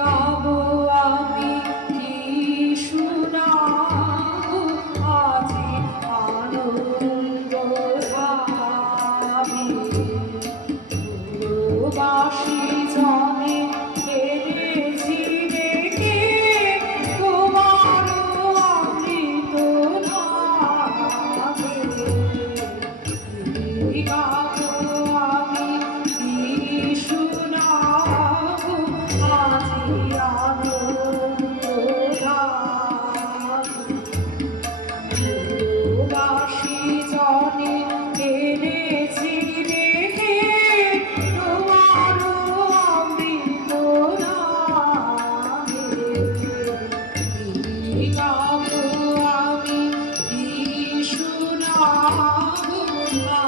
Oh. Oh, my